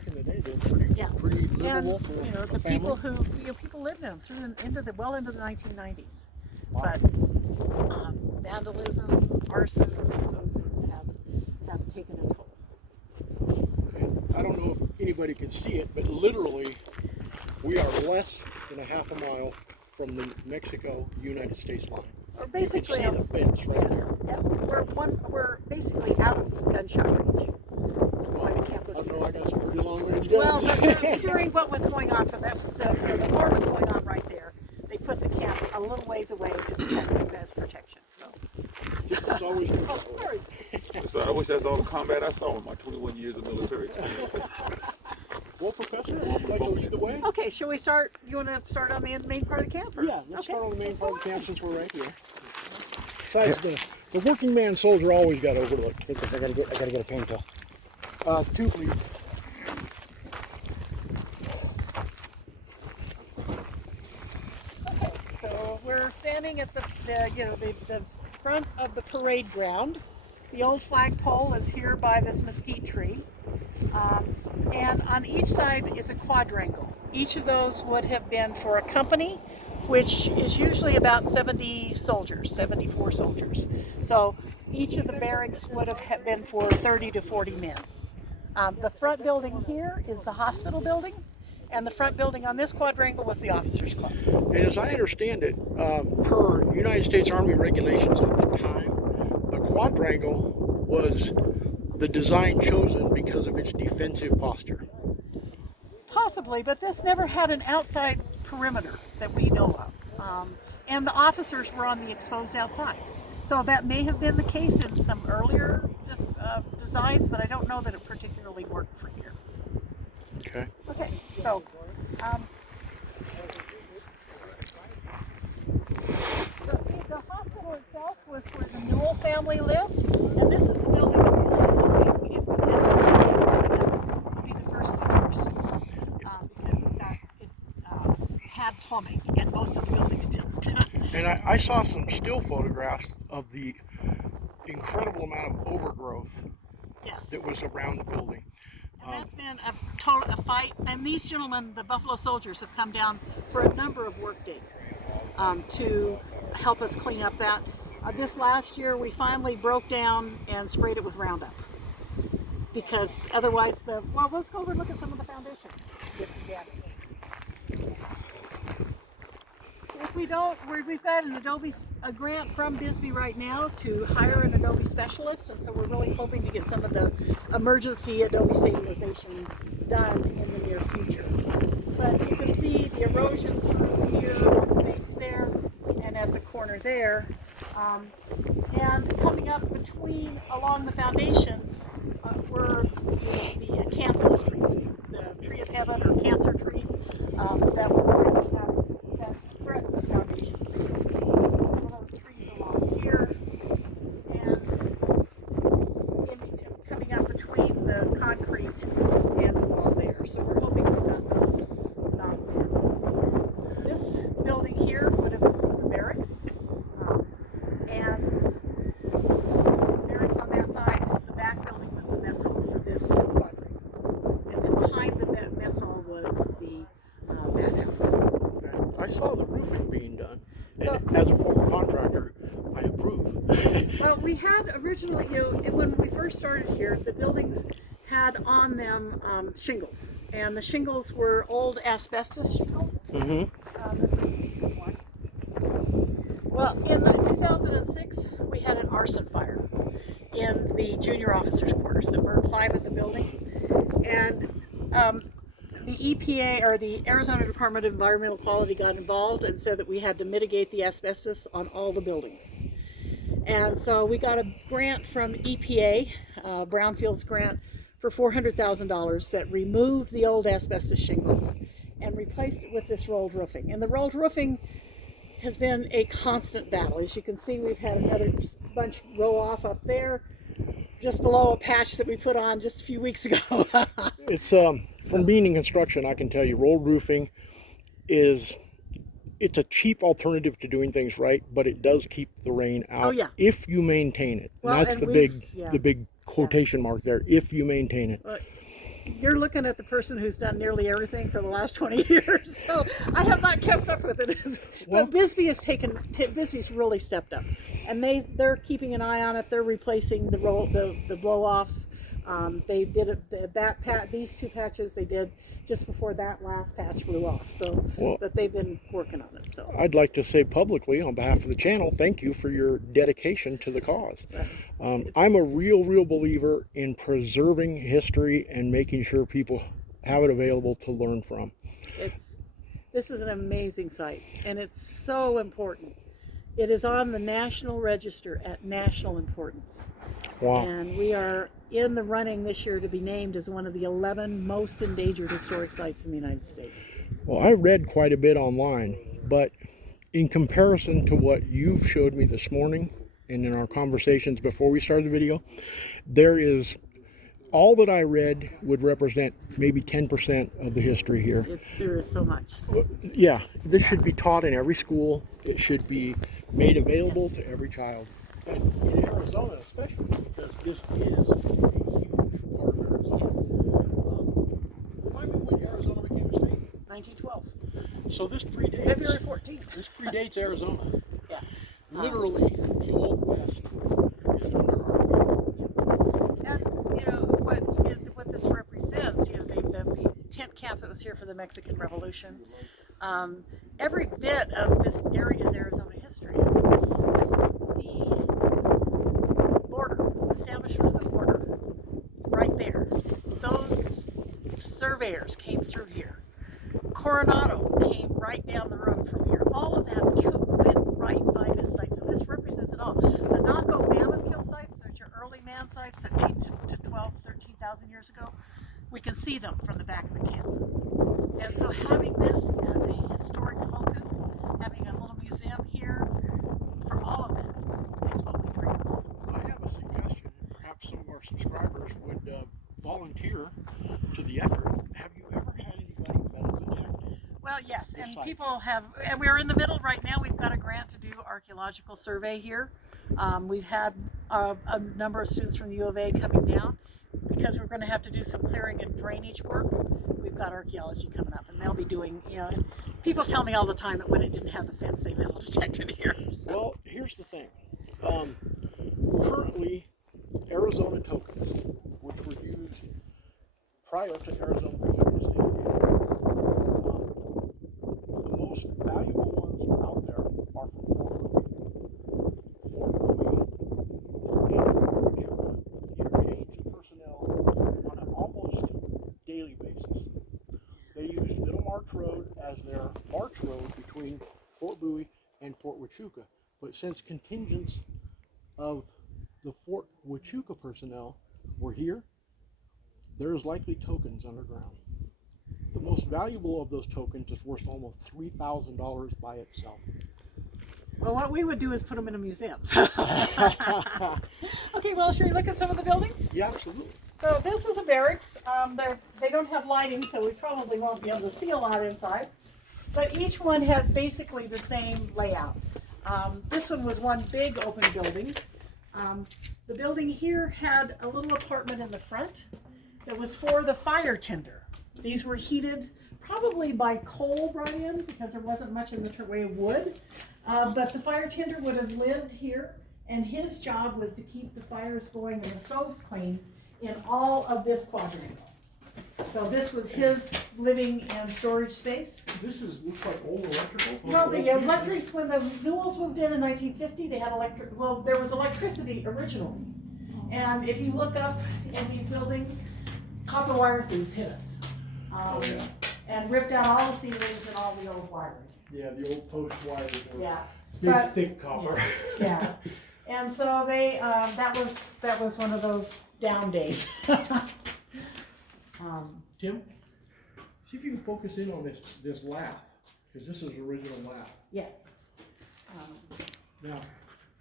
back in the day, they were pretty livable for you know, a the family. people who, you know, people lived in them through into the, well into the 1990s. Wow. But vandalism, arson, those things have taken a toll. And I don't know if anybody can see it, but literally we are less than a half a mile from the Mexico-United States line. We're basically you can see the fence right there. Yeah, we're basically out of gunshot range. That's why the camp was I here. know I got some pretty long range Well, guns. but during what was going on for that, the war was going on right there. They put the camp a little ways away to protect it as protection. So. It's always been Oh, that way. sorry. So I wish that's all the combat I saw in my 21 years of military experience. Well, Professor, I'd like to lead the way. Okay, shall we start? You want to start on the main part of the camp? Or? Yeah, let's Okay. start on the main part of the camp since we're right here. Besides, the working man soldier always got overlooked. Because I gotta get a pain pill. Two, please. Okay, so we're standing at the front of the parade ground. The old flagpole is here by this mesquite tree. And on each side is a quadrangle. Each of those would have been for a company, which is usually about 70 soldiers, 74 soldiers. So each of the barracks would have been for 30 to 40 men. The front building here is the hospital building, and the front building on this quadrangle was the officers' club. And as I understand it, per United States Army regulations at the time, the quadrangle was the design chosen because of its defensive posture. Possibly, but this never had an outside perimeter that we know of. And the officers were on the exposed outside. So that may have been the case in some earlier designs, but I don't know that it particularly worked for here. Okay. Okay, so the hospital itself was where the Newell family lived, and this is the building that we're going to be the first divorce because it had plumbing, and most of the buildings didn't. And I saw some still photographs of the incredible amount of overgrowth Yes. that was around the building. And that's been a fight, and these gentlemen, the Buffalo Soldiers, have come down for a number of work days to help us clean up that. This last year, we finally broke down and sprayed it with Roundup, because otherwise well, let's go over and look at some of the foundation. If we don't, we've got a grant from Bisbee right now to hire an Adobe specialist, and so we're really hoping to get some of the emergency Adobe stabilization done in the near future. But you can see the erosion through here, the base there, and at the corner there. And coming up along the foundations were the acanthus trees, the tree of heaven or cancer trees that threaten the foundations. Some of those trees along here, and coming up between the concrete and the wall there. So we're hoping we got those knocked down. This building here was a barracks, and barracks on that side. The back building was the mess hall for this quadrangle, and then behind the mess hall was the bathhouse. I saw the roofing being done, and as a former contractor, I approve. Well, we had originally, when we first started here, the buildings had on them shingles, and the shingles were old asbestos shingles. Mm-hmm. This is a decent one. Well, in 2006, we had an arson fire in the junior officers' quarters that burned 5 of the buildings, and the EPA, or the Arizona Department of Environmental Quality, got involved and said that we had to mitigate the asbestos on all the buildings. And so we got a grant from EPA, Brownfields grant, for $400,000 that removed the old asbestos shingles and replaced it with this rolled roofing. And the rolled roofing has been a constant battle. As you can see, we've had another bunch roll off up there, just below a patch that we put on just a few weeks ago. It's from being in construction, I can tell you, rolled roofing it's a cheap alternative to doing things right, but it does keep the rain out. Oh, yeah. If you maintain it. Well, And that's and the big quotation mark there. If you maintain it. you're looking at the person who's done nearly everything for the last 20 years. So I have not kept up with it. Well- But Bisbee's really stepped up, and they're keeping an eye on it. They're replacing the blow offs. They did it, these two patches they did just before that last patch blew off. So, Well- but they've been working on it. So I'd like to say publicly on behalf of the channel, thank you for your dedication to the cause. I'm a real believer in preserving history and making sure people have it available to learn from. this is an amazing site, and it's so important. It is on the National Register at national importance. Wow. And we are in the running this year to be named as one of the 11 most endangered historic sites in the United States. Well, I read quite a bit online, but in comparison to what you've showed me this morning and in our conversations before we started the video, all that I read would represent maybe 10% of the history here. There is so much. Yeah, this should be taught in every school. It should be made available to every child. And in Arizona especially, because this is a huge part of Arizona. Remind me when Arizona became a state? 1912. So this predates... February 14th. This predates Arizona. Yeah. Literally, the Old West is under our feet. And you know what this represents. You know, the tent camp that was here for the Mexican Revolution. Every bit of this area's Arizona history. The border, establishment of the border, right there. Those surveyors came through here. Coronado came right down the road from here. All of that went right by this site. So this represents it all. The Naco mammoth kill sites, which are early man sites that date to 12, 13,000 years ago, we can see them from the back of the camp. And so having this as a historic focus, having a little museum here for all of it is what we dream of. I have a suggestion. Perhaps some of our subscribers would volunteer to the effort. Have you ever had anybody metal detect? Well, yes, This and site. people have, and we're in the middle right now. We've got a grant to do archaeological survey here. We've had a number of students from the U of A coming down because we're going to have to do some clearing and drainage work. We've got archaeology coming up, and they'll be doing, you know, and people tell me all the time that when it didn't have the fence, they metal detected here. Well, here's the thing. Currently, Arizona tokens, which were used prior to Arizona becoming a state, the most valuable ones out there are from Fort Bowie. Fort Bowie and Fort Huachuca interchanged personnel on an almost daily basis. They used Middle March Road as their march road between Fort Bowie and Fort Huachuca. But since contingents of the Fort Huachuca personnel were here, there's likely tokens underground. The most valuable of those tokens is worth almost $3,000 by itself. Well, what we would do is put them in a museum. Okay, well, should we look at some of the buildings? Yeah, absolutely. So this is a barracks. They don't have lighting, so we probably won't be able to see a lot inside. But each one had basically the same layout. This one was one big open building. The building here had a little apartment in the front that was for the fire tender. These were heated probably by coal brought in because there wasn't much in the way of wood. But the fire tender would have lived here, and his job was to keep the fires going and the stoves clean in all of this quadrangle. So this was his living and storage space. This looks like old electrical. Well, the electrics, when the Newells moved in 1950, they had there was electricity originally. And if you look up in these buildings, copper wire thieves hit us. And ripped out all the ceilings and all the old wiring. Yeah, the old post wires. Yeah. Big, But- thick copper. Yeah. And so they, that was one of those down days. Tim, see if you can focus in on this lath, because this is original lath. Yes. Now,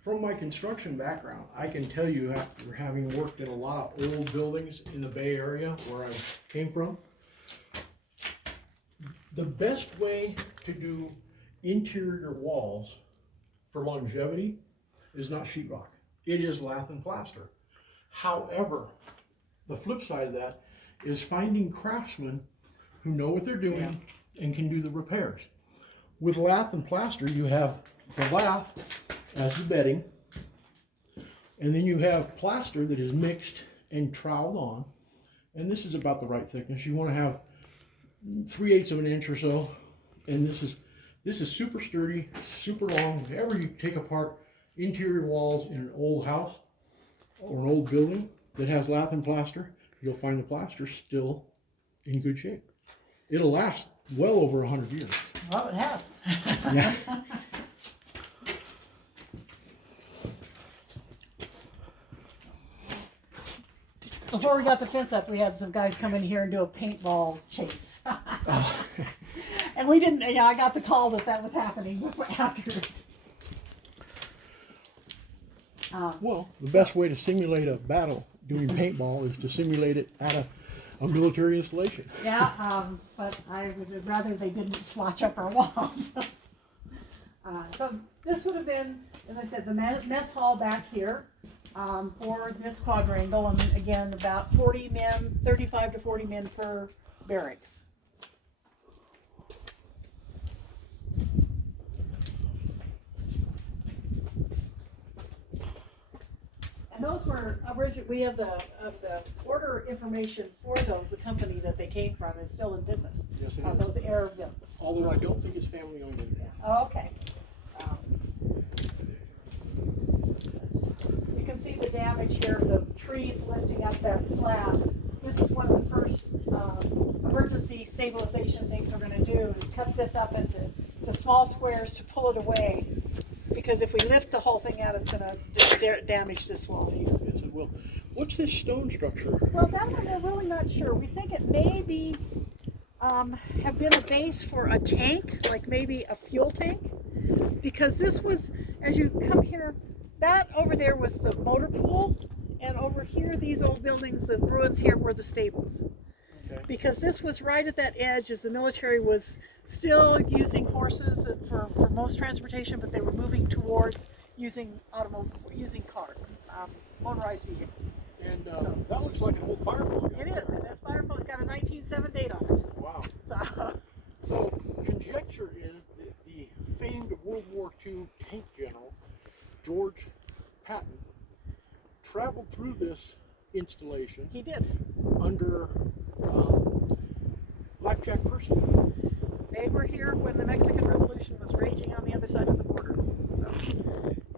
from my construction background, I can tell you, after having worked in a lot of old buildings in the Bay Area where I came from, the best way to do interior walls for longevity is not sheetrock. It is lath and plaster. However, the flip side of that is finding craftsmen who know what they're doing and can do the repairs. With lath and plaster, you have the lath as the bedding, and then you have plaster that is mixed and troweled on, and this is about the right thickness. You want to have 3/8 of an inch or so, and this is super sturdy, super long. If ever you take apart interior walls in an old house or an old building that has lath and plaster, you'll find the plaster still in good shape. It'll last well over 100 years. Well, it has. Yeah. Before we got the fence up, we had some guys come in here and do a paintball chase. And we didn't, I got the call that was happening after. Well, the best way to simulate a battle doing paintball is to simulate it at a military installation. Yeah, but I would rather they didn't swatch up our walls. So this would have been, as I said, the mess hall back here for this quadrangle, and again, about 40 men, 35 to 40 men per barracks. And those were original. We have the order information for those. The company that they came from is still in business. Yes, it is. Those air vents. Although I don't think it's family owned anymore. Oh, okay. You can see the damage here, the trees lifting up that slab. This is one of the first emergency stabilization things we're going to do is cut this up into small squares to pull it away. Because if we lift the whole thing out, it's going to damage this wall here. Yes, it will. What's this stone structure? Well, that one we're really not sure. We think it may be have been a base for a tank, like maybe a fuel tank, because this was, as you come here, that over there was the motor pool, and over here, these old buildings, the ruins here were the stables. Okay. Because this was right at that edge as the military was still using horses for most transportation, but they were moving towards using motorized vehicles. And that looks like an old Fireplace. It is. It has Fireplace. It's got a 1907 date on it. Wow. So Conjecture is that the famed World War II tank general, George Patton, traveled through this installation he did. under Blackjack Person. They were here when the Mexican Revolution was raging on the other side of the border. So,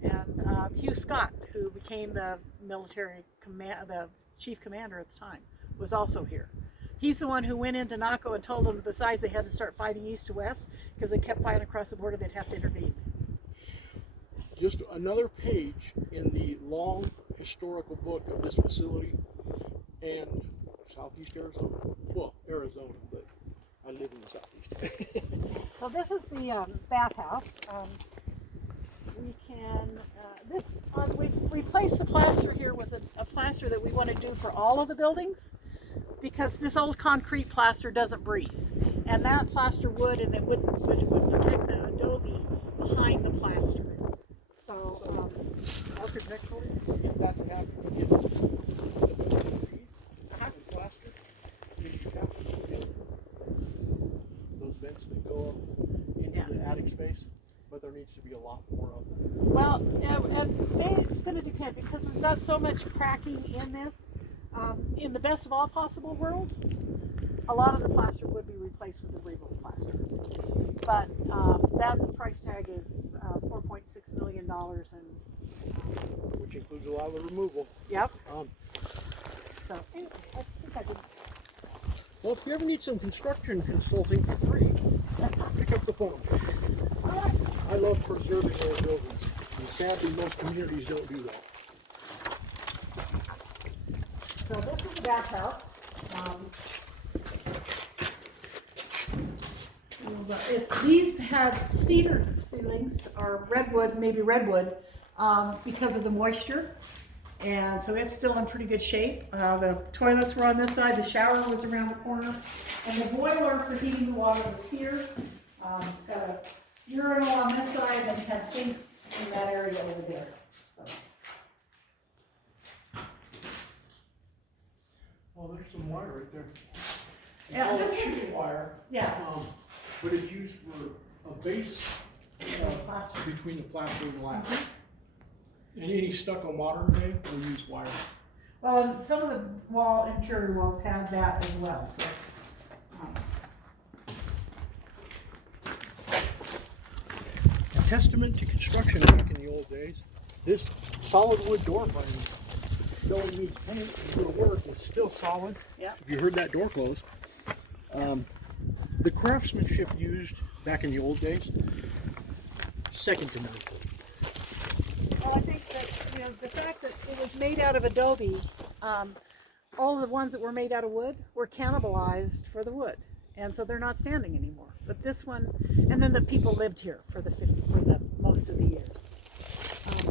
and Hugh Scott, who became the the chief commander at the time, was also here. He's the one who went into Naco and told them besides they had to start fighting east to west because they kept fighting across the border, they'd have to intervene. Just another page in the long historical book of this facility and southeast Arizona. Well, Arizona, but I live in the southeast. So this is the bathhouse. We can, we replace the plaster here with a plaster that we want to do for all of the buildings, because this old concrete plaster doesn't breathe. And that plaster would, and it would protect the adobe behind the plaster. So, Architecturally, if that happened, if the building breathe and plaster, then you have to put in those vents that go up into the attic space, but there needs to be a lot more of them. well, it's going to depend, because we've got so much cracking in this. In the best of all possible worlds, a lot of the plaster would be replaced with a breathable plaster. But that price tag is $4.6 million, and Which includes a lot of the removal. yep. So, anyway, I think I did. well, if you ever need some construction consulting for free, pick up the phone. I love preserving old buildings, and sadly most communities don't do that. So this is the bathhouse. These had cedar ceilings, or redwood, maybe redwood, because of the moisture. And so it's still in pretty good shape. The toilets were on this side, the shower was around the corner, and the boiler for heating the water was here. Got a urinal on this side, and had sinks in that area over there. So. Well, there's some wire right there. Yeah, All this it's one- sheet wire. Yeah. But it's used for a base between the plaster and the lap. And any stucco modern day will use wire. Well, and some of the interior walls have that as well. So, A testament to construction back in the old days, this solid wood door frame, though it needs paint and go to work, is still solid. Yeah. If you heard that door close. The craftsmanship used back in the old days, second to none. Well, I think that, the fact that it was made out of adobe, all of the ones that were made out of wood were cannibalized for the wood, and so they're not standing anymore. But this one, and then the people lived here for the most of the years.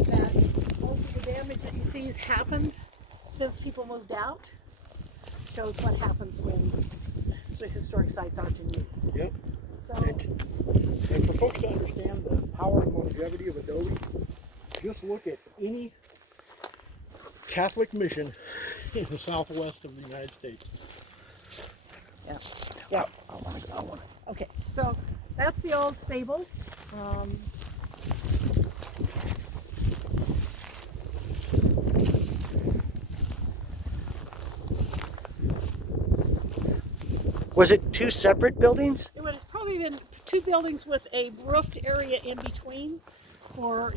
That most of the damage that you see has happened since people moved out. Shows what happens when historic sites aren't in use. Yep. So, And for folks to understand the power and longevity of adobe, just look at any Catholic mission in the southwest of the United States. yeah. Yeah. I want to. Okay. So that's the old stables. Was it two separate buildings? It would have probably been two buildings with a roofed area in between. For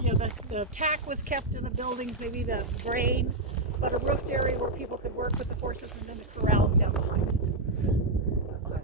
the tack was kept in the buildings, maybe the grain, but a roofed area where people could work with the horses, and then the corrals down behind it. So,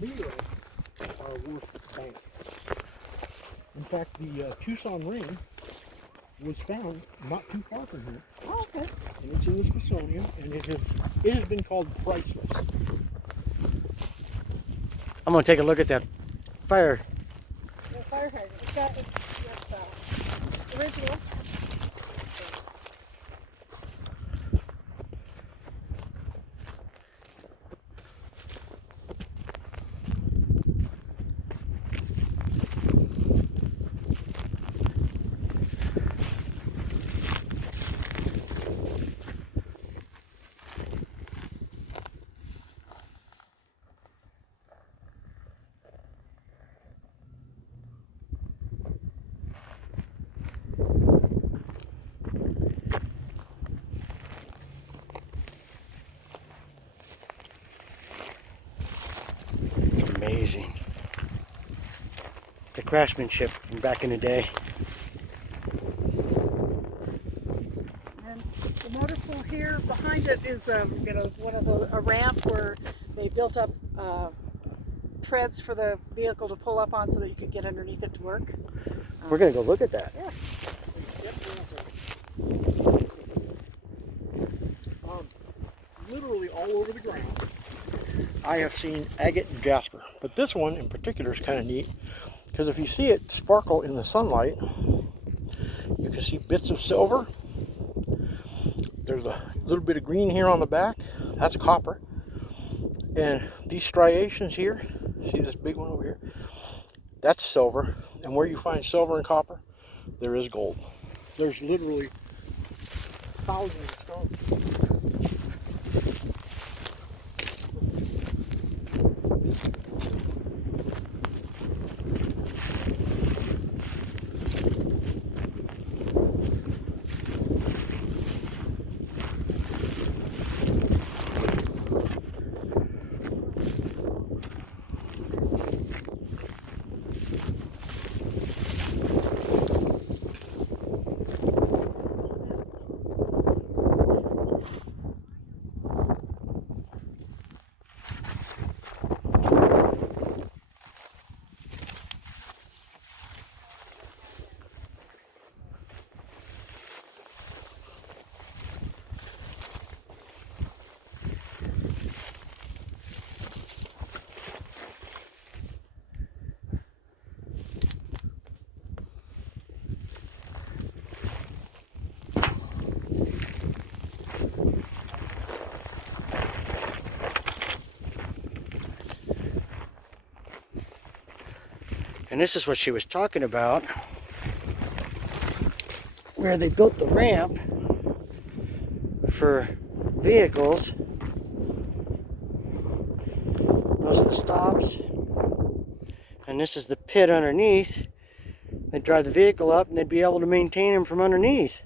Neither are worth bank. In fact, the Tucson Ring was found not too far from here. oh, okay. And it's in the Smithsonian, and it has been called priceless. I'm gonna take a look at that fire. The fire hydrant. It's original. amazing. The craftsmanship from back in the day. And the motor pool here behind it is a ramp where they built up treads for the vehicle to pull up on so that you could get underneath it to work. We're gonna go look at that. Yeah. Literally all over the ground, I have seen agate jasper, but this one in particular is kind of neat because if you see it sparkle in the sunlight, you can see bits of silver. There's a little bit of green here on the back. That's copper. And these striations here, see this big one over here? That's silver. And where you find silver and copper, there is gold. There's literally thousands of stones. And this is what she was talking about, where they built the ramp for vehicles. Those are the stops. And this is the pit underneath. They'd drive the vehicle up and they'd be able to maintain them from underneath.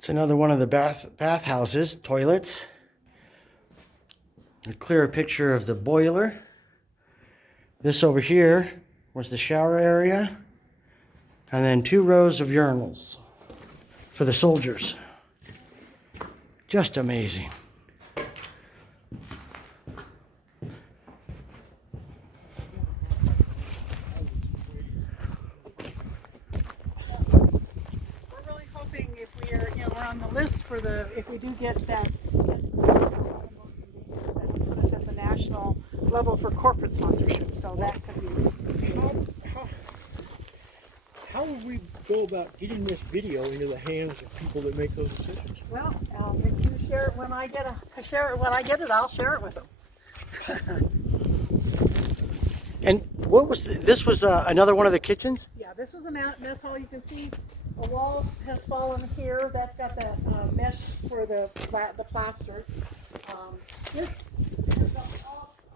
It's another one of the bath houses, toilets. A clearer picture of the boiler. This over here was the shower area. And then 2 rows of urinals for the soldiers. Just amazing. We're on the list for if we do get that will put us at the national level for corporate sponsorship. So that could be. How would we go about getting this video into the hands of people that make those decisions? Well, if you share it when I get it, I'll share it with them. And what was this? Was another one of the kitchens? Yeah, this was a mess hall. You can see a wall has fallen here. That's got that mesh for the plaster.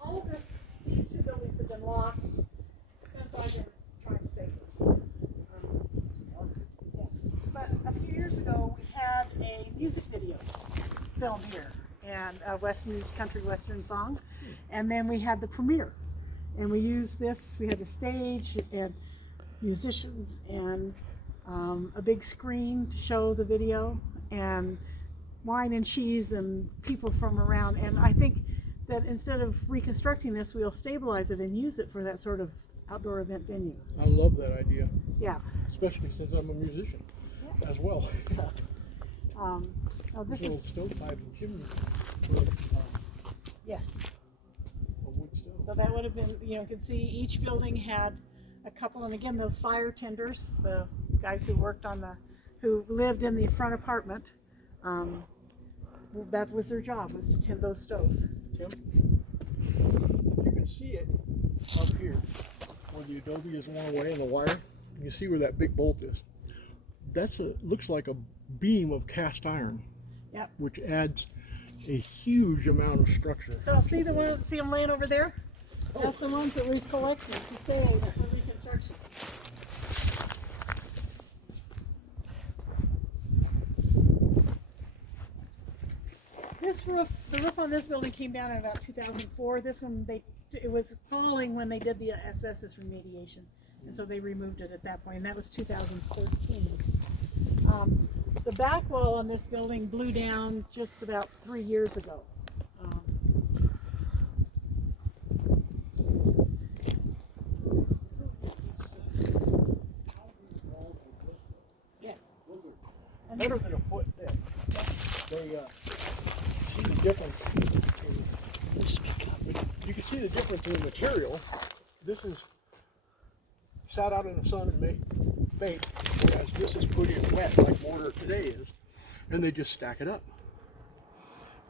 All of this, these 2 buildings have been lost since I've been trying to save this place. Yeah. But a few years ago, we had a music video filmed here, and a country western song, and then we had the premiere, and we used this. We had the stage and musicians and a big screen to show the video, and wine and cheese and people from around. And I think that instead of reconstructing this, we'll stabilize it and use it for that sort of outdoor event venue. I love that idea, Yeah. especially since I'm a musician as well. Oh, this Little is, stovepipe and chimney for yes. a wood stove. So that would have been, you can see each building had a couple, and again, those fire tenders, the guys who worked who lived in the front apartment, that was their job, was to tend those stoves. Tim, you can see it up here where the adobe is worn away and the wire. You can see where that big bolt is. Looks like a beam of cast iron. Yep. Which adds a huge amount of structure. So see them laying over there? That's the ones that we've collected to save for reconstruction. This roof, the roof on this building came down in about 2004. This one, it was falling when they did the asbestos remediation, and so they removed it at that point, and that was 2013. The back wall on this building blew down just about 3 years ago. Yeah. Better than a foot thick. They see the difference. You can see the difference in the material. This is sat out in the sun and baked, whereas this is put in wet like mortar today is, and they just stack it up.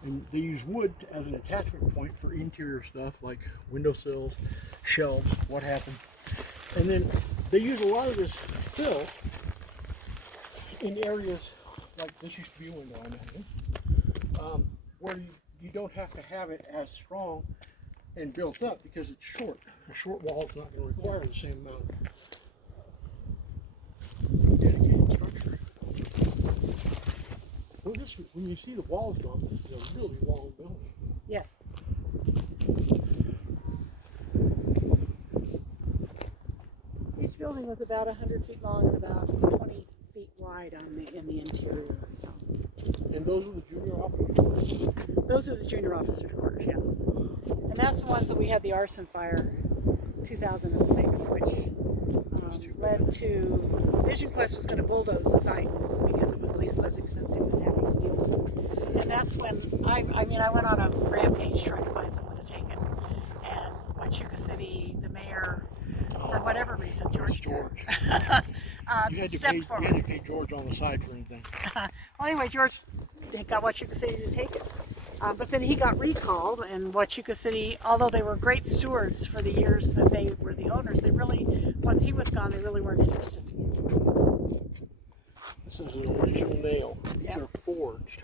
And they use wood as an attachment point for interior stuff like windowsills, shelves, what happened. And then they use a lot of this fill in areas like this used to be a window, I imagine, where you don't have to have it as strong and built up because it's short. A short wall is not going to require the same amount of dedicated structure. So when you see the walls go up, this is a really long building. Yes. Each building was about 100 feet long and about 20 feet wide in the interior. So. And those are the junior officers? Those are the junior officers' quarters, yeah. And that's the ones that we had the arson fire 2006, which led to Vision Quest was going to bulldoze the site because it was less expensive than having to deal with it. And that's when I went on a rampage trying to find someone to take it. And S.G.O.C.C, the mayor, for whatever reason, George. You had to pay George on the side for anything. Well, anyway, George got S.G.O.C.C to take it. But then he got recalled, and S.G.O.C.C, although they were great stewards for the years that they were the owners, they really, once he was gone, they really weren't interested. This is an original nail. These Yep. are forged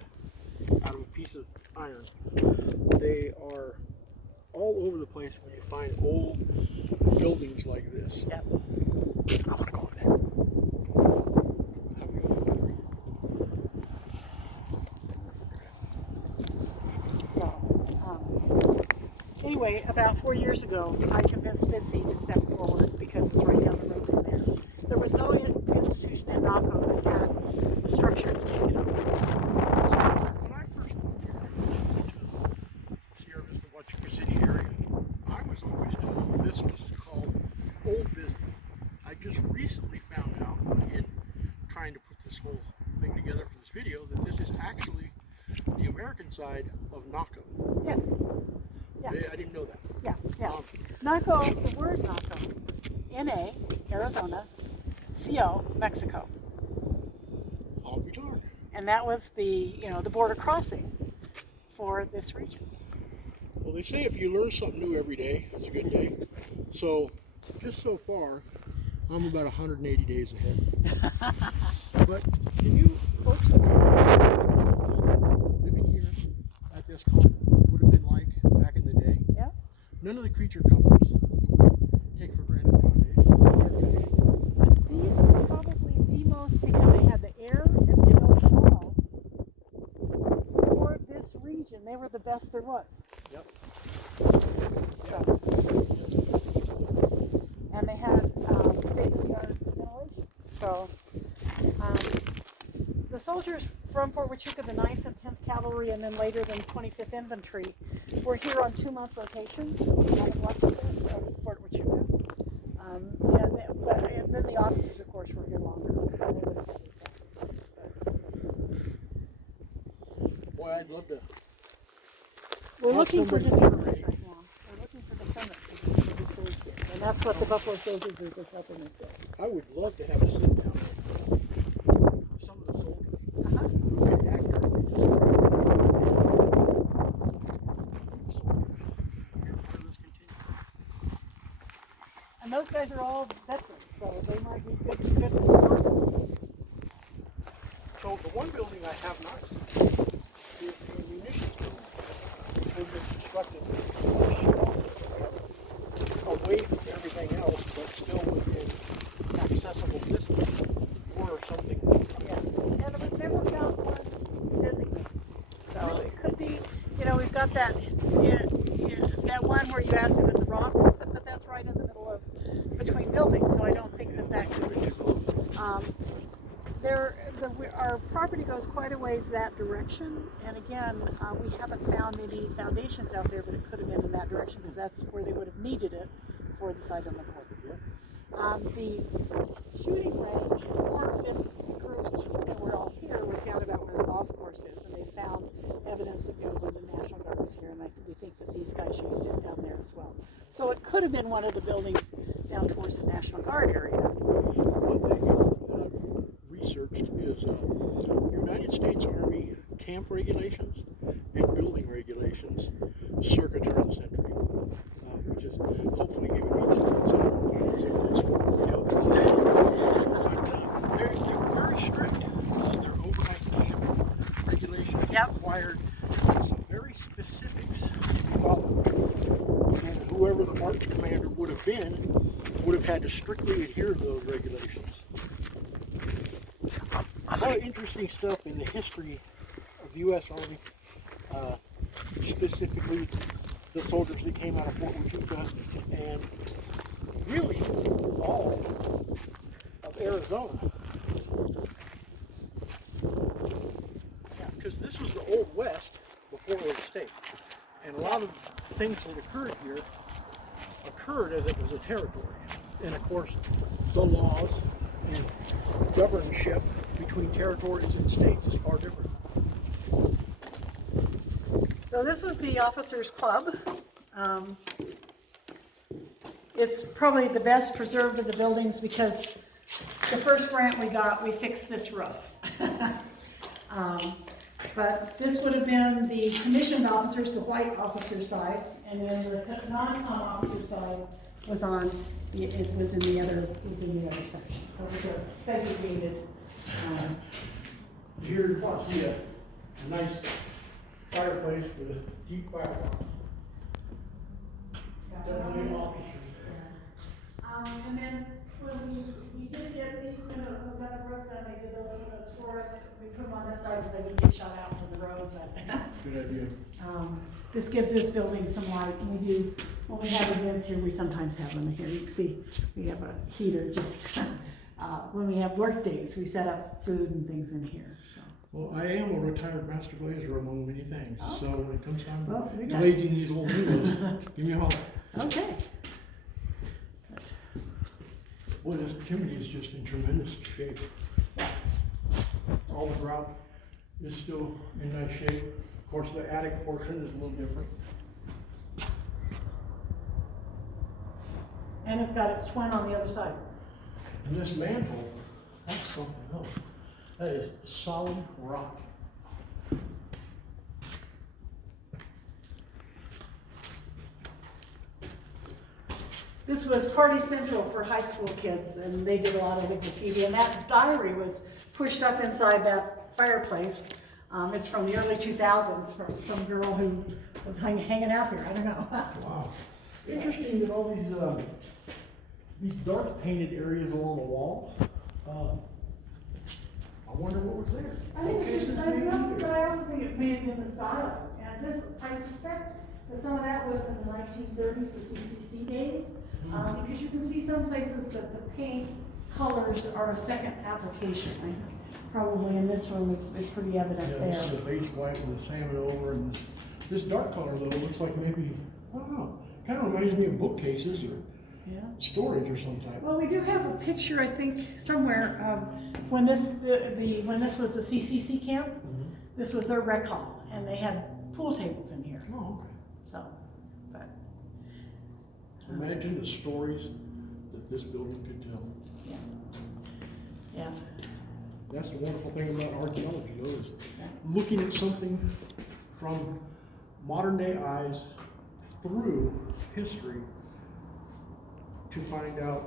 out of a piece of iron. They are all over the place when you find old buildings like this. Yep. I want to go over there. Anyway, about 4 years ago, I convinced Bisbee to step forward because it's right down the road from there. There was no institution in Naco that had the structure to take it over. When I first moved here to Sierra Vista, Huachuca City area, I was always told this was called Old Bisbee. I just recently found out in trying to put this whole thing together for this video that this is actually the American side of Naco. Yes. Yeah. I didn't know that. Yeah. Naco, the word Naco, N-A, Arizona, C-O, Mexico. I'll be darned. And that was the border crossing for this region. Well, they say if you learn something new every day, it's a good day. So, just so far, I'm about 180 days ahead. But can you folks living here at this camp would have been like back in the day? Yeah. None of the creature comforts that we take for granted nowadays. These were probably the most because they had the air and the adobe walls. For this region, they were the best there was. Yep. And they had state-of-the-art ventilation. So the soldiers from Fort Huachuca, the 9th and 10th Cavalry, and then later the 25th Infantry, were here on 2-month rotations out of Washington and Fort Huachuca. And then the officers, of course, were here longer. Boy, I'd love to. We're Have looking for somebody descendants generate. right now. We're looking for descendants for the soldiers. And that's what the Buffalo Soldier Group is helping us with. I would love to have a sit down with some of the soldiers who could accurately describe the soldiers here part of this continuum. And those guys are all veterans, so they might be good resources. So the one building I have not seen is the munitions building. It's been constructed away from everything else, but still within accessible distance or something. Yeah. And we've never found one designated. So it could be, we've got that that one where you asked me about the rocks, but that's right in the middle of between buildings, so I don't think that could be. Our property goes quite a ways that direction, and again, we haven't found any foundations out there, but it could have been in that direction because that's where they would have needed it for the site on the border. The shooting range for this group that we're all here was down about where the golf course is, and they found evidence that when the National Guard was here, and we think that these guys used it down there as well. So it could have been one of the buildings down towards the National Guard area. One thing I've researched is United States Army camp regulations and building regulations circa turn of the century, which is hopefully giving me some insight into this for But they're very strict on their overnight camp regulations. Yep. Required some very specifics to be followed. And whoever the march commander would have been would have had to strictly adhere to those regulations. A lot of interesting stuff in the history of the U.S. Army, specifically the soldiers that came out of Fort Huachuca and really all of Arizona. Yeah, because this was the Old West before it was a state. And a lot of things that occurred here occurred as it was a territory. And of course, the laws and governorship between territories and states is far different. So this was the Officers Club. It's probably the best preserved of the buildings because the first grant we got, we fixed this roof. But this would have been the commissioned officers, the white officer side, and then the non-com officer side was it was in the other section. So it was a segregated. Here you want to see a nice fireplace with a deep fireplace. Definitely an office. And then when we did get these, we got the roof done, they did those windows for us. We put them on this side so they wouldn't get shot out from the road, but. Good idea. This gives this building some light, and when we have events here, we sometimes have them here. You can see we have a heater just, when we have work days, we set up food and things in here, so. Well, I am a retired master glazer among many things, so when it comes time Well, we to got glazing these old windows, give me a holler. Okay. Boy, this chimney is just in tremendous shape. All the grout is still in nice shape. Of course, the attic portion is a little different. And it's got its twin on the other side. And this manhole, that's something else. That is solid rock. This was Party Central for high school kids, and they did a lot of the graffiti, and that diary was pushed up inside that fireplace. It's from the early 2000s, from some girl who was hanging out here, I don't know. Wow. Interesting that all these these dark painted areas along the walls. I wonder what was there. I think it's just, I know, but I also think it may have been the style. And this, I suspect that some of that was in the 1930s, the C.C.C. days. Because you can see some places that the paint colors are a second application. I think probably in this one it's pretty evident Yeah, there. this is the beige white with the salmon over, and this dark color though looks like maybe, I don't know, kind of reminds me of bookcases or Yeah. storage or some type. Well, we do have a picture, I think, somewhere when this when this was the C.C.C. camp. This was their rec hall, and they had pool tables in here. Oh, okay. So, but Imagine the stories that this building could tell. yeah, yeah. That's the wonderful thing about archaeology, though, is looking at something from modern day eyes through history to find out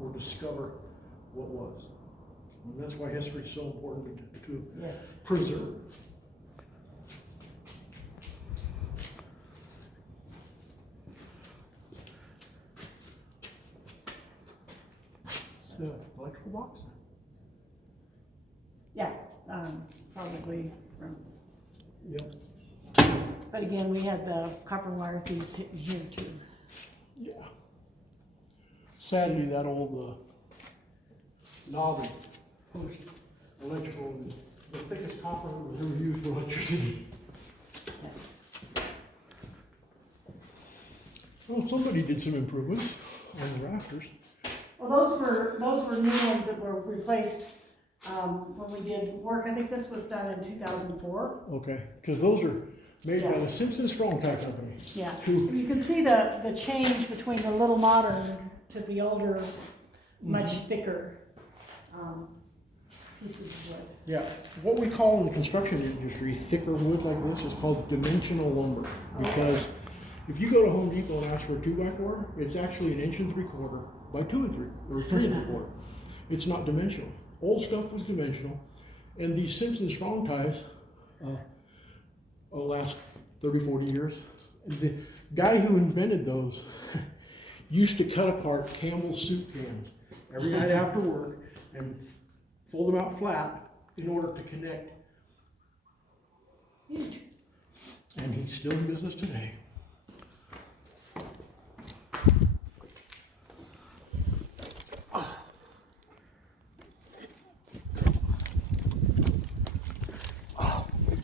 or discover what was. And that's why history is so important to Yes. preserve. It's the electrical box. Yeah, probably from, Yep. but again, we had the copper wire thieves hitting here too. Yeah. Sadly, that old knob post electrical is the thickest copper that was ever used for electricity. Well, somebody did some improvements on the rafters. Well, those were new ones that were replaced when we did work. I think this was done in 2004. Okay, because those are made by Yeah. the Simpson Strong Tie Company. Yeah, Who- you can see the change between the little modern to the older, much thicker pieces of wood. Yeah, what we call in the construction industry thicker wood like this is called dimensional lumber. Because if you go to Home Depot and ask for a 2x4, it's actually 1 3/4 by 2 or 3 3/4. It's not dimensional. Old stuff was dimensional, and these Simpson Strong Ties last 30, 40 years. And the guy who invented those used to cut apart Campbell's soup cans every night after work and fold them out flat in order to connect. And he's still in business today.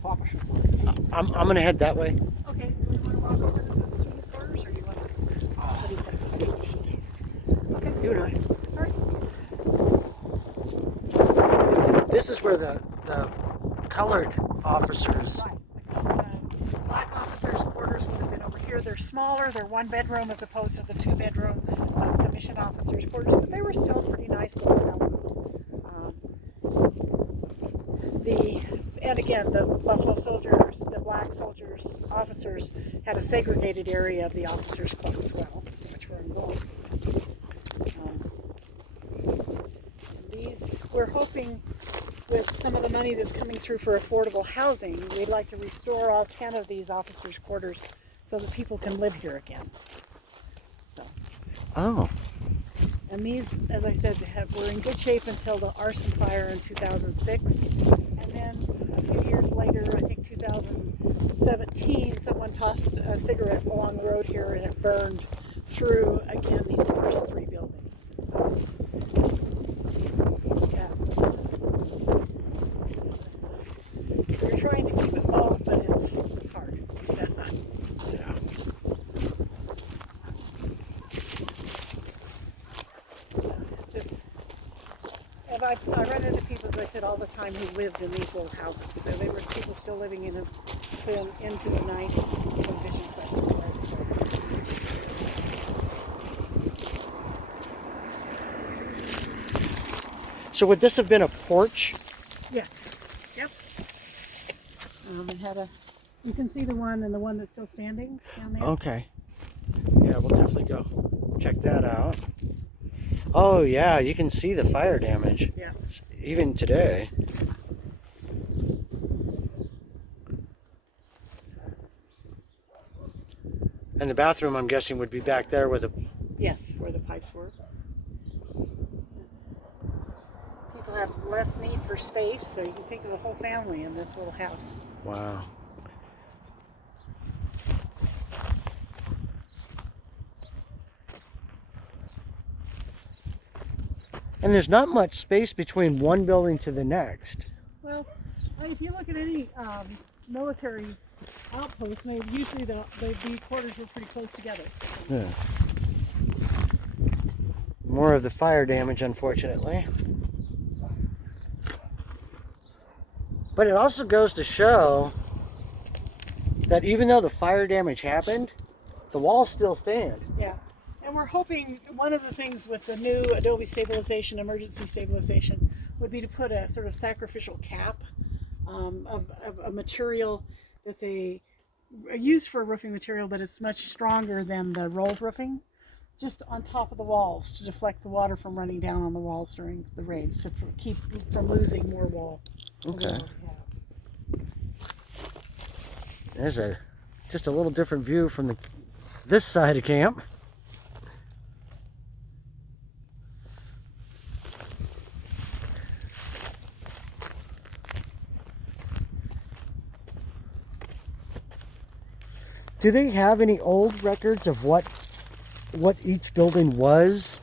Papa should work. I'm gonna head that way. Okay, do we want to walk over to those two quarters, or do you want to? What do you think? Okay. You and All right. I. This is where the colored officers. Right. Black officers' quarters would have been over here. They're smaller. They're 1 bedroom as opposed to the 2 bedroom commission officers' quarters, but they were still pretty nice little houses. And again, the Buffalo soldiers, the black soldiers, officers had a segregated area of the officers' club as well, which we're involved. These, we're hoping with some of the money that's coming through for affordable housing, we'd like to restore all 10 of these officers' quarters so that people can live here again. So, Oh. and these, as I said, were in good shape until the arson fire in 2006. And then a few years later, I think 2017, someone tossed a cigarette along the road here and it burned through, again, these first 3 buildings. So, yeah. We're trying to keep it both, but it's hard. Yeah. I run into people, as I said, all the time who lived in these little houses. So they were people still living in them into the 90s when Vision Quest acquired it. So would this have been a porch? Yes. Yep. It had a. You can see the one and the one that's still standing down there. Okay. Yeah, we'll definitely go check that out. Oh yeah, you can see the fire damage. Yeah. Even today. And the bathroom, I'm guessing, would be back there where the... Yes, where the pipes were. have less need for space, so you can think of a whole family in this little house. Wow. And there's not much space between one building to the next. Well, if you look at any military outpost, usually the quarters were pretty close together. Yeah. More of the fire damage, unfortunately. But it also goes to show that even though the fire damage happened, the walls still stand. Yeah. And we're hoping one of the things with the new Adobe stabilization, emergency stabilization, would be to put a sort of sacrificial cap of a material that's used for roofing material, but it's much stronger than the rolled roofing, just on top of the walls to deflect the water from running down on the walls during the rains, to keep from losing more wall. Okay. There's just a little different view from this side of camp. Do they have any old records of what each building was?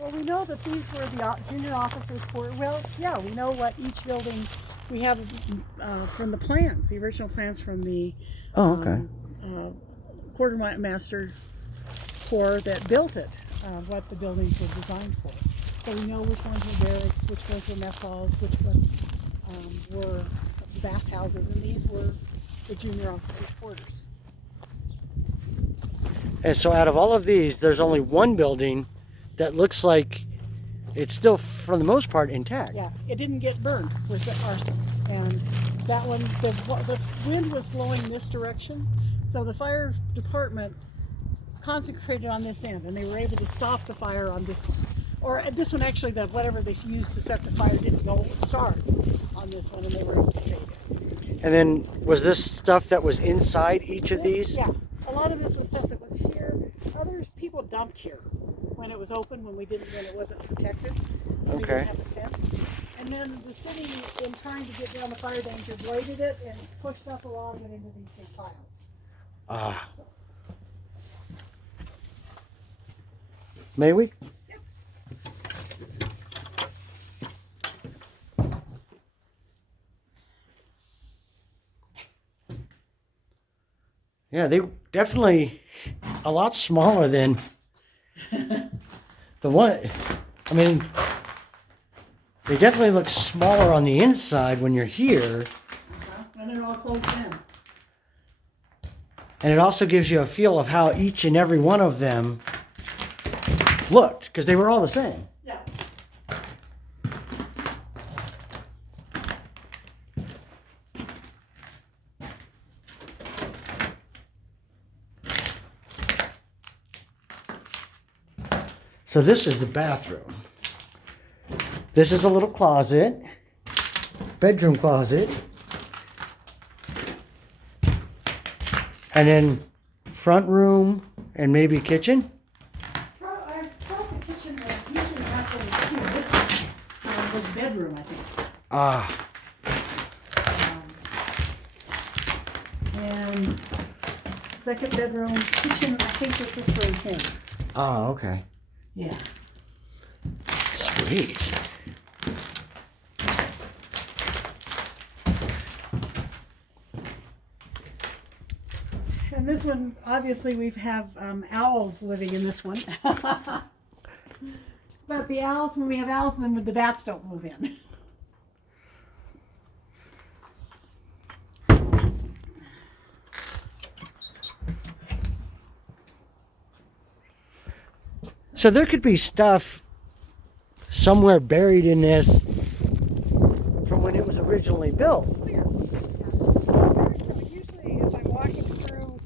Well, we know that these were the junior officers' quarters. Well, yeah, we know what each building, we have from the plans, the original plans from the quartermaster corps that built it, what the buildings were designed for. So we know which ones were barracks, which ones were mess halls, which ones were bathhouses, and these were the junior officers' quarters. And so out of all of these, there's only one building that looks like it's still, for the most part, intact. Yeah, it didn't get burned with the arson. And that one, the wind was blowing this direction, so the fire department concentrated on this end, and they were able to stop the fire on this one. Or this one, actually, whatever they used to set the fire didn't go start on this one, and they were able to save it. And then, was this stuff that was inside each of these? Yeah, a lot of this was stuff that was here. Others people dumped here when it was open, when it wasn't protected. We Okay. didn't have a fence. And then the city, in trying to get down the fire danger, bladed it and pushed up a lot of it into these big piles. Ah. May we? Yep. Yeah, they definitely a lot smaller than the one. I mean, they definitely look smaller on the inside when you're here. And they're all closed in. And it also gives you a feel of how each and every one of them looked, because they were all the same. Yeah. So this is the bathroom. This is a little closet, bedroom closet. And then front room and maybe kitchen. I thought the kitchen was usually after this one was bedroom, I think. Ah, And second bedroom, kitchen, I think this is for him. okay. Yeah. Sweet. And this one, obviously, we have owls living in this one. But the owls, when we have owls, then the bats don't move in. So there could be stuff somewhere buried in this from when it was originally built. Clear. Usually, if I'm walking through,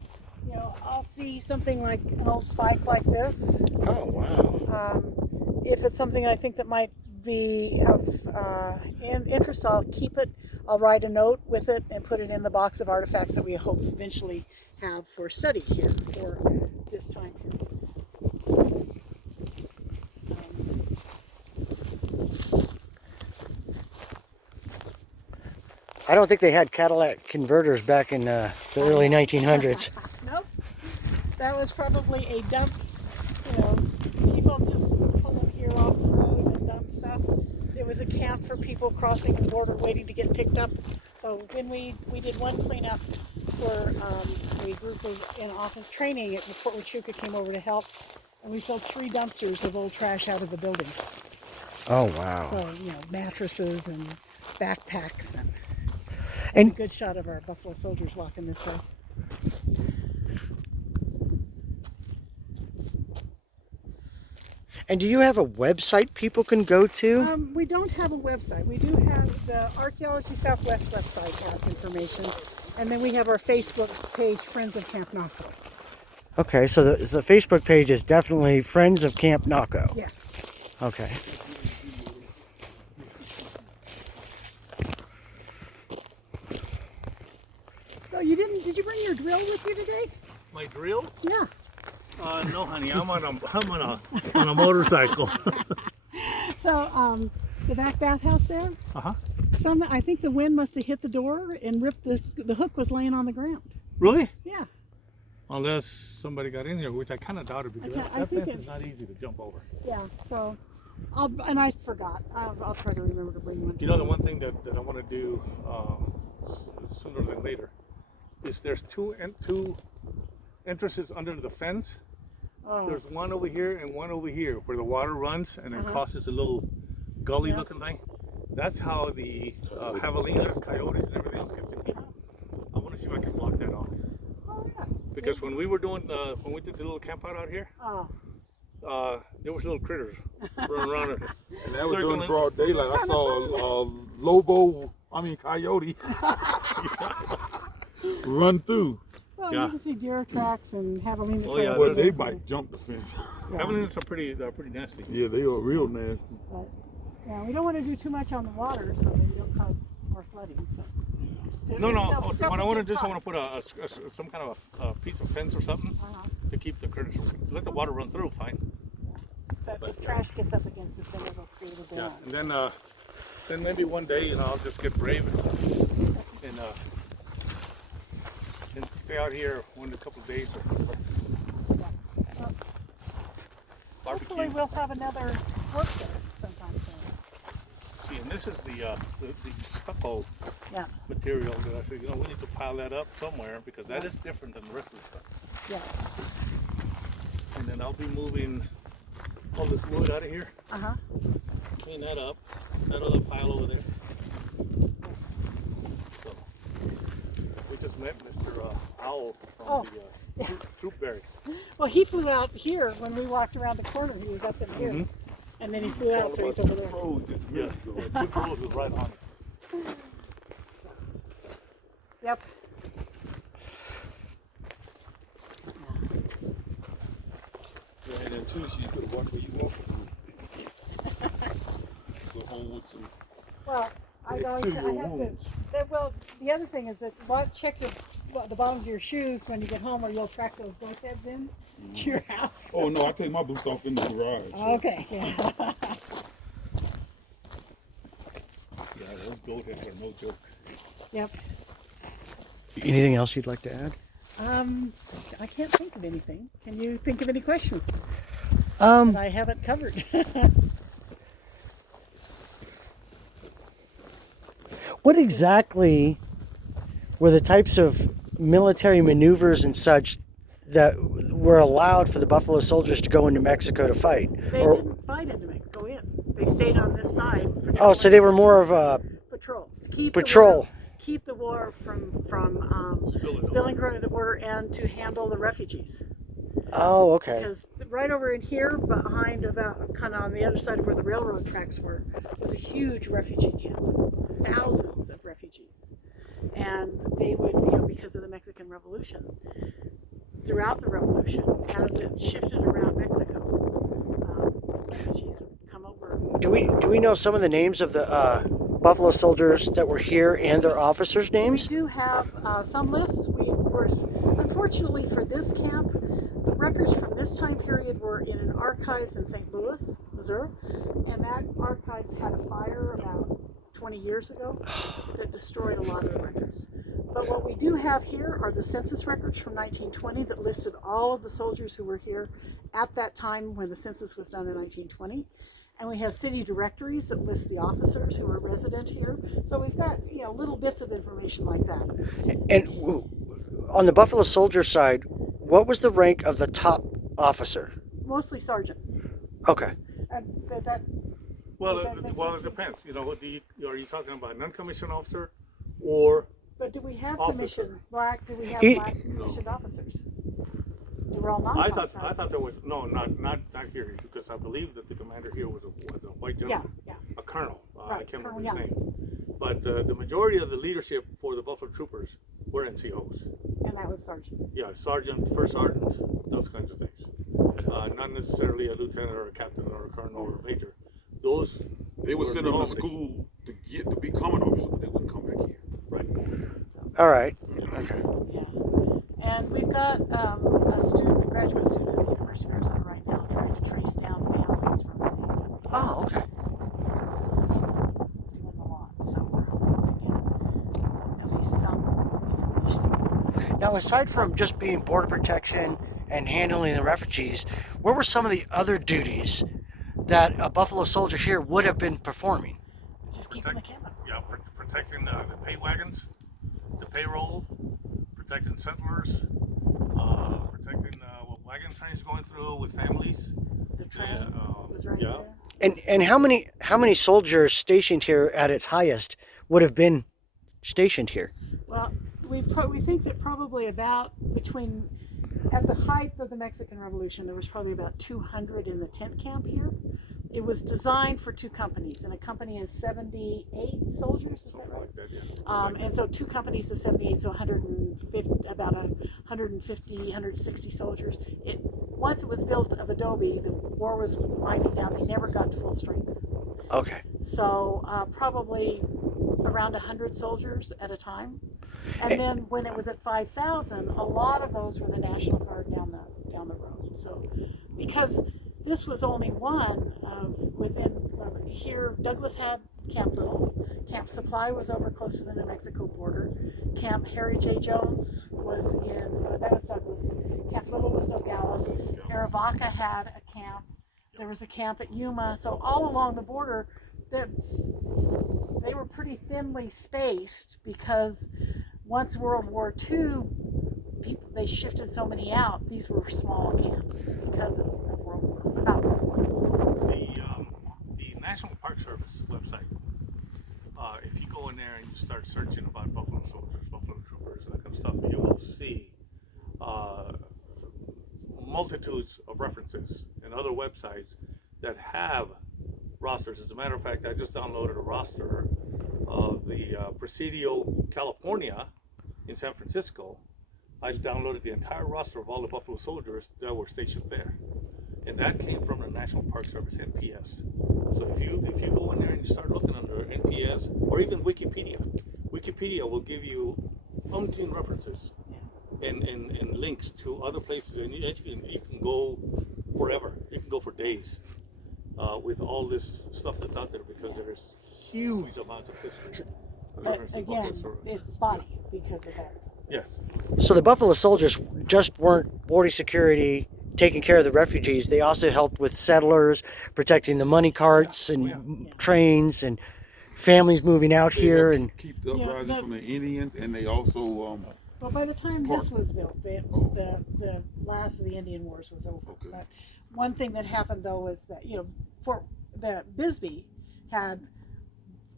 I'll see something like an old spike like this. Oh, wow. If it's something I think that might be of interest, I'll keep it. I'll write a note with it and put it in the box of artifacts that we hope eventually have for study here for this time period. I don't think they had Cadillac converters back in the early 1900s. Nope. That was probably a dump. You know, people just pull here off the road and dump stuff. It was a camp for people crossing the border waiting to get picked up. So when we did one cleanup for a group in office training at Fort Huachuca came over to help, and we filled 3 dumpsters of old trash out of the building. Oh, wow. So, you know, mattresses and backpacks And- a good shot of our Buffalo Soldiers walking this way. And do you have a website people can go to? We don't have a website. We do have the Archaeology Southwest website has information, and then we have our Facebook page, Friends of Camp Naco. Okay, so the Facebook page is definitely Friends of Camp Naco. Yes. Okay. So did you bring your drill with you today? My drill? Yeah. No, honey. I'm on a motorcycle. So the back bathhouse there. Uh-huh. I think the wind must have hit the door and ripped the hook was laying on the ground. Really? Yeah. Unless somebody got in here, which I kind of doubted because I that think fence is not easy to jump over. Yeah. So, I forgot. I'll try to remember to bring one. You know, the one thing that I want to do sooner than later is there's two entrances under the fence. Oh. There's one over here and one over here where the water runs and it crosses a little gully looking thing. That's how the javelinas, coyotes, and everything else gets in here. I want to see if I can block that off. Oh yeah. Because when we were doing, when we did the little camp out here, Oh. there was little critters running around. And that was during broad daylight. I saw a coyote run through. Well, Yeah. you can see deer tracks and javelina. Oh, yeah, Well, there's- they might jump the fence. Javelinas are pretty nasty. Yeah, they are real nasty. But, yeah, we don't want to do too much on the water so that we don't cause more flooding. So. No, Stuff what I will want to get do is I caught. want to put some kind of a piece of fence or something to keep the critters from. Let the water run through, fine. But if trash gets up against it, then it'll create a Yeah, dam. and then maybe one day, I'll just get brave and stay out here a couple of days. Hopefully Barbecue. we'll have another work there sometime soon. See, and this is the stucco Yeah, material that I said, we need to pile that up somewhere because that is different than the rest of the stuff. yeah. And then I'll be moving all this wood out of here, clean that up, that other pile over there. So, we just met Mr. Owl from Yeah. troop barracks. Well, he flew out here when we walked around the corner. He was up in here. And then he flew out, so he's over there. Oh, just Yeah, two crows was right on it. Yep. Yeah, and then too, she could watch where you walk. Go home with some Well, I have exterior to. wounds. Well, the other thing is that check the bottoms of your shoes when you get home, or you'll track those goat heads in to your house. Oh no, I take my boots off in the garage. Okay. Yeah. Yeah, those goat heads are no joke. Yep. Anything else you'd like to add? I can't think of anything. Can you think of any questions Um, that I haven't covered? What exactly were the types of military maneuvers and such that were allowed for the Buffalo Soldiers to go into Mexico to fight? They didn't fight into Mexico in. They stayed on this side. Oh, so they were more of a patrol. Keep patrol. Keep the war from Spilling spilling over the border and to handle the refugees. Oh, okay. Because right over in here, behind about kind of on the other side of where the railroad tracks were, was a huge refugee camp. Thousands of refugees. And they would, because of the Mexican Revolution, throughout the revolution, as it shifted around Mexico, refugees would come over. Do we know some of the names of the Buffalo Soldiers that were here and their officers' names? We do have some lists. We were, unfortunately for this camp, the records from this time period were in an archives in St. Louis, Missouri, and that archives had a fire about 20 years ago that destroyed a lot of the records. But what we do have here are the census records from 1920 that listed all of the soldiers who were here at that time when the census was done in 1920. And we have city directories that list the officers who were resident here. So we've got, little bits of information like that. And on the Buffalo Soldier side, what was the rank of the top officer? Mostly sergeant. Okay. Does that Well, Does that make it sense? depends. Are you talking about a non-commissioned officer or But do we have officer? Do we have He- black commissioned officers? They were all I non-coms, thought right? there was not here, because I believe that the commander here was a white gentleman, Yeah. a colonel. I Right, can't Colonel remember his Young. name. But the majority of the leadership for the Buffalo Troopers were NCOs. And that was sergeant. Yeah, sergeant, first sergeant, those kinds of things. Not necessarily a lieutenant or a captain or a colonel or a major. Those They would were send them to normally- school to become an officer, but they wouldn't come back here. Right. All right. Okay. Yeah. And we've got a graduate student at the University of Arizona right now trying to trace down families from the names that we have. Oh, okay. She's doing a lot, so we're hoping to get at least some information. Now, aside from just being border protection and handling the refugees, what were some of the other duties that a Buffalo Soldier here would have been performing? Just keeping the camera. Yeah, protecting the pay wagons, the payroll, protecting settlers, protecting wagon trains going through with families. The train was right yeah. there. And how many soldiers stationed here at its highest would have been stationed here? Well, we think that probably at the height of the Mexican Revolution, there was probably about 200 in the tent camp here. It was designed for 2 companies, and a company is 78 soldiers, is that Something right? like that, yeah. And so 2 companies of 78, so 150, about 150, 160 soldiers. Once it was built of adobe, the war was winding down. They never got to full strength. Okay. So probably around 100 soldiers at a time. And then when it was at 5,000, a lot of those were the National Guard down the road. So because this was only one of within here, Douglas had Camp Little. Camp Supply was over close to the New Mexico border. Camp Harry J. Jones was that was Douglas. Camp Little was Nogales. Arivaca had a camp. There was a camp at Yuma. So all along the border, they were pretty thinly spaced because once World War II, they shifted so many out. These were small camps because of World War. Not World War. The National Park Service website. If you go in there and you start searching about Buffalo Soldiers, Buffalo Troopers, that kind of stuff, you will see multitudes of references and other websites that have rosters. As a matter of fact, I just downloaded a roster of the Presidio, California, in San Francisco. I just downloaded the entire roster of all the Buffalo Soldiers that were stationed there, and that came from the National Park Service (NPS). So if you go in there and you start looking under NPS or even Wikipedia will give you umpteen references and links to other places, and you can go forever. You can go for days with all this stuff that's out there, because there is huge amounts of history. But again, it's spotty because of that. Yes. So the Buffalo Soldiers just weren't border security, taking care of the refugees. They also helped with settlers, protecting the money carts and trains, and families moving out here. And Keep the uprising from the Indians, and they also Well, by the time this was built, the last of the Indian Wars was over. Okay. But one thing that happened though is that Bisbee had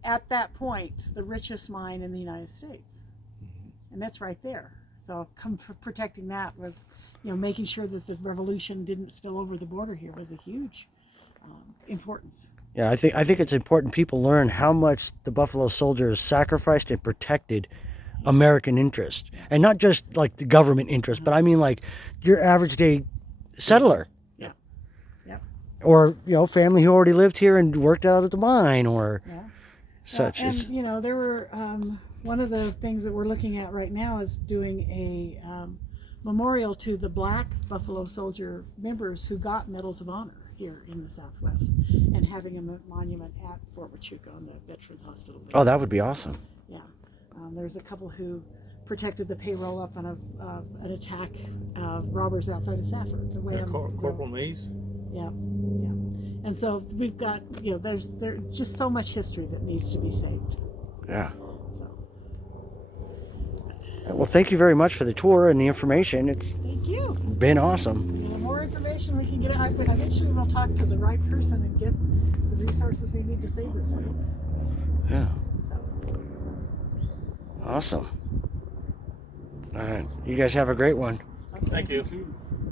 at that point the richest mine in the United States, and that's right there. So protecting that was, making sure that the revolution didn't spill over the border here was a huge importance. yeah, I think it's important people learn how much the Buffalo Soldiers sacrificed and protected American interest, and not just like the government interest, but I mean like your average day settler. Yeah. Yep. Or family who already lived here and worked out at the mine, or such. And there were one of the things that we're looking at right now is doing a memorial to the black Buffalo Soldier members who got Medals of Honor here in the Southwest, and having a monument at Fort Huachuca on the Veterans Hospital. Oh, that would be awesome. Yeah, there's a couple who protected the payroll up on an attack of robbers outside of Safford. The way Corporal Mays. Yeah, yeah. And so we've got, there's just so much history that needs to be saved. Yeah. So Well, thank you very much for the tour and the information. It's thank you. been awesome. And the more information we can get, eventually we'll talk to the right person and get the resources we need to save this place. Yeah. So. Awesome. All right. You guys have a great one. Okay. Thank you. Too.